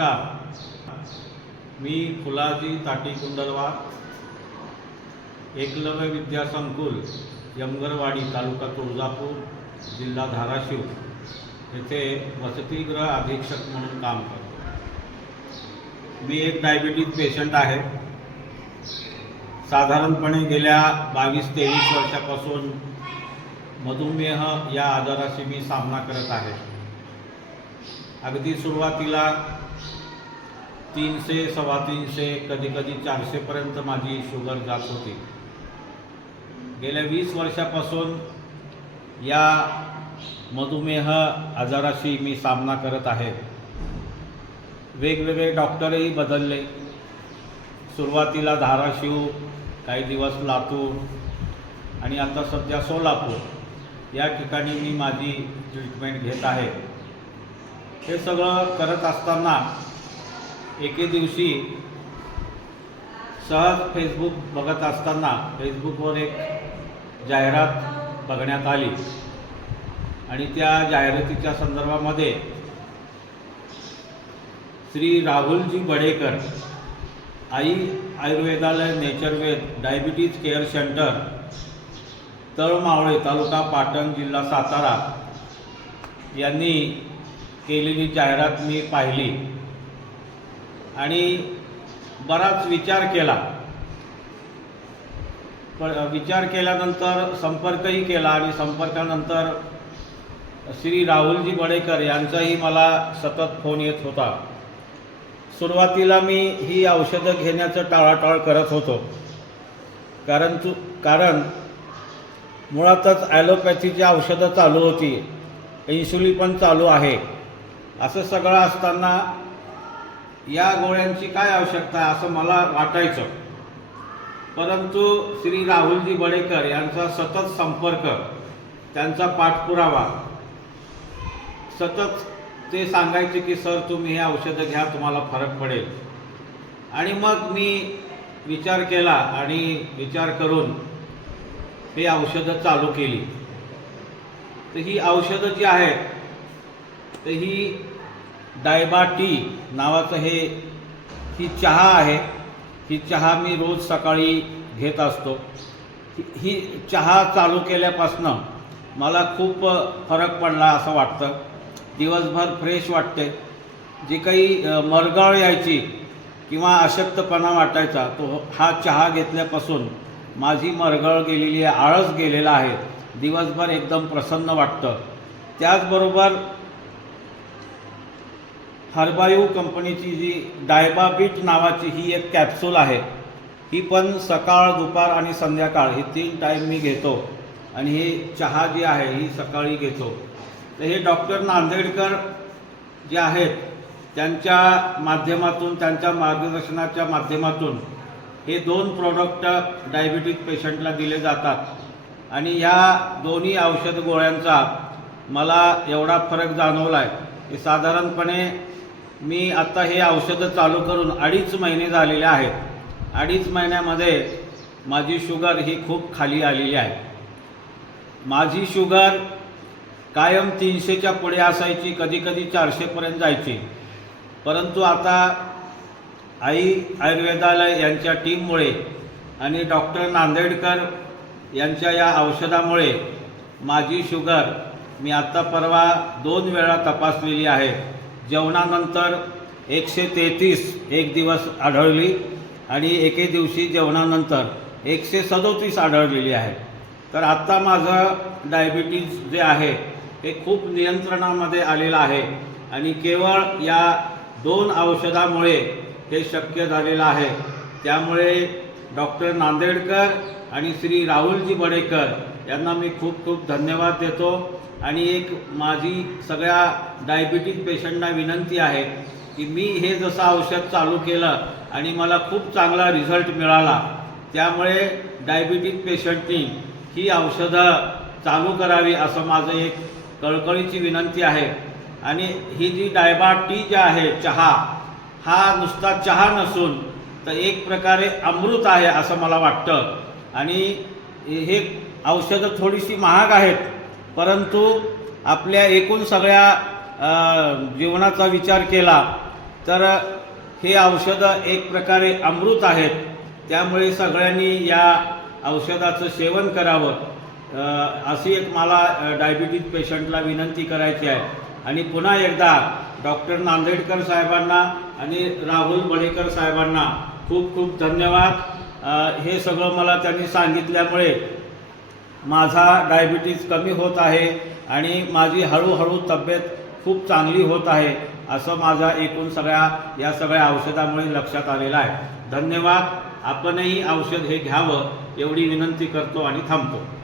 नमस्कार. मी फुलाजी ताटी कुंडलवार एकलव्य विद्यासंकुल यमगरवाडी तालुका तुळजापूर जिल्हा धाराशिव येथे वसतिगृह अधीक्षक म्हणून काम करतो. मी एक डायबिटीज पेशंट आहे. साधारणपणे गेल्या बावीस तेवीस वर्षापासून मधुमेह या आजाराशी मी सामना करत आहे. अगदी सुरुवातीला तीनशे सव्वा तीनशे कधी कधी चारशेपर्यंत माझी शुगर जात होती. गेल्या वीस वर्षापासून या मधुमेह आजाराशी मी सामना करत आहे. वेगवेगळे डॉक्टरही बदलले. सुरुवातीला धाराशिव काही दिवस लातूर आणि आता सध्या सोलापूर. या ठिकाणी मी माझी ट्रीटमेंट घेत आहे. हे सगळं करत असताना एके दिवशी सहज फेसबुक बघत असताना फेसबुकवर एक जाहिरात बघण्यात आली. आणि त्या जाहिरातीच्या संदर्भामध्ये Shri Rahulji Badekar Aai Ayurvedalaya Natureved diabetes care centre Talmavale taluka Patan जिल्हा सातारा यांनी केलेली जाहिरात मी पाहिली. आणि बराच विचार केला. पण विचार केल्यानंतर संपर्कही केला आणि संपर्कानंतर श्री राहुलजी बडेकर यांचाही मला सतत फोन येत होता. सुरुवातीला मी ही औषधं घेण्याचं टाळाटाळ करत होतो. कारण तू कारण मुळातच ॲलोपॅथीची औषधं चालू होती. इन्सुलिन पण चालू आहे. असं सगळं असताना या गोळ्यांची काय आवश्यकता आहे असं मला वाटायचं. परंतु श्री राहुलजी बडेकर यांचा सतत संपर्क त्यांचा पाठपुरावा सतत ते सांगायचे की सर तुम्ही हे औषधं घ्या तुम्हाला फरक पडेल. आणि मग मी विचार केला आणि विचार करून हे औषधं चालू केली. तर ही औषधं जी आहेत तर ही डायबा टी नावाचं हे ही चहा आहे. ही चहा मी रोज सकाळी घेत असतो. ही- चहा चालू केल्यापासनं मला खूप फरक पडला असं वाटतं. दिवसभर फ्रेश वाटते. जी काही मरगळ यायची किंवा अशक्तपणा वाटायचा तो हा चहा घेतल्यापासून माझी मरगळ गेलेली आहे आळस गेलेला आहे. दिवसभर एकदम प्रसन्न वाटतं. त्याचबरोबर हर्बायू कंपनीची जी डायबाबीट नावाची ही एक कॅप्सूल आहे. ही पण सकाळ दुपार आणि संध्याकाळ ही तीन टाईम मी घेतो. आणि ही चहा जी आहे ही सकाळी घेतो. तर हे डॉक्टर नांदेडकर जे आहेत त्यांच्या माध्यमातून त्यांच्या मार्गदर्शनाच्या माध्यमातून हे दोन प्रोडक्ट डायबिटीक पेशंटला दिले जातात. आणि ह्या दोन्ही औषध गोळ्यांचा मला एवढा फरक जाणवला आहे की साधारणपणे मी आत्ता हे औषधं चालू करून अडीच महिने झालेले आहेत. अडीच महिन्यामध्ये माझी शुगर ही खूप खाली आलेली आहे. माझी शुगर कायम तीनशेच्या पुढे असायची कधी कधी चारशेपर्यंत जायची. परंतु आता आई आयुर्वेदालय यांच्या टीममुळे आणि डॉक्टर नांदेडकर यांच्या या औषधामुळे माझी शुगर मी आत्ता परवा दोन वेळा तपासलेली आहे. जेवणानंतर एकशे तेहतीस एक दिवस आढळली आणि एके दिवशी जेवणानंतर एकशे सदोतीस आढळलेली आहे. तर आत्ता माझं डायबिटीज जे आहे हे खूप नियंत्रणामध्ये आलेलं आहे आणि केवळ या दोन औषधामुळे हे शक्य झालेलं आहे. त्यामुळे डॉक्टर नांदेडकर आणि श्री राहुलजी बडेकर यांना मी खूप खूप धन्यवाद देतो. आणि एक माझी सगळ्या डायबिटीज पेशंटना विनंती आहे की मी हे जसं औषध चालू केलं आणि मला खूप चांगला रिझल्ट मिळाला त्यामुळे डायबिटीज पेशंटनी ही औषधं चालू करावी असं माझं एक कळकळीची विनंती आहे. आणि ही जी डायबा टी जी आहे चहा हा नुसता चहा नसून तर एक प्रकारे अमृत आहे असं मला वाटतं. आणि हे औषधं थोडीशी महाग आहेत परंतु आपल्या एकूण सगळ्या जीवनाचा विचार केला तर हे औषधं एक प्रकारे अमृत आहेत. त्यामुळे सगळ्यांनी या औषधाचं सेवन करावं. अशी एक मला डायबिटीज पेशंटला विनंती करायची आहे. आणि पुन्हा एकदा डॉक्टर नांदेडकर साहेबांना आणि राहुल बडेकर साहेबांना खूप खूप धन्यवाद. हे सगळं मला त्यांनी सांगितल्यामुळे माझा डायबिटीज कमी होत आहे आणि माझी हळूहळू तब्येत खूप चांगली होत आहे असं माझा एकूण सगळ्या या सगळ्या औषधामुळे लक्षात आलेलं आहे. धन्यवाद. आपणही औषध हे घ्यावं एवढी विनंती करतो आणि थांबतो.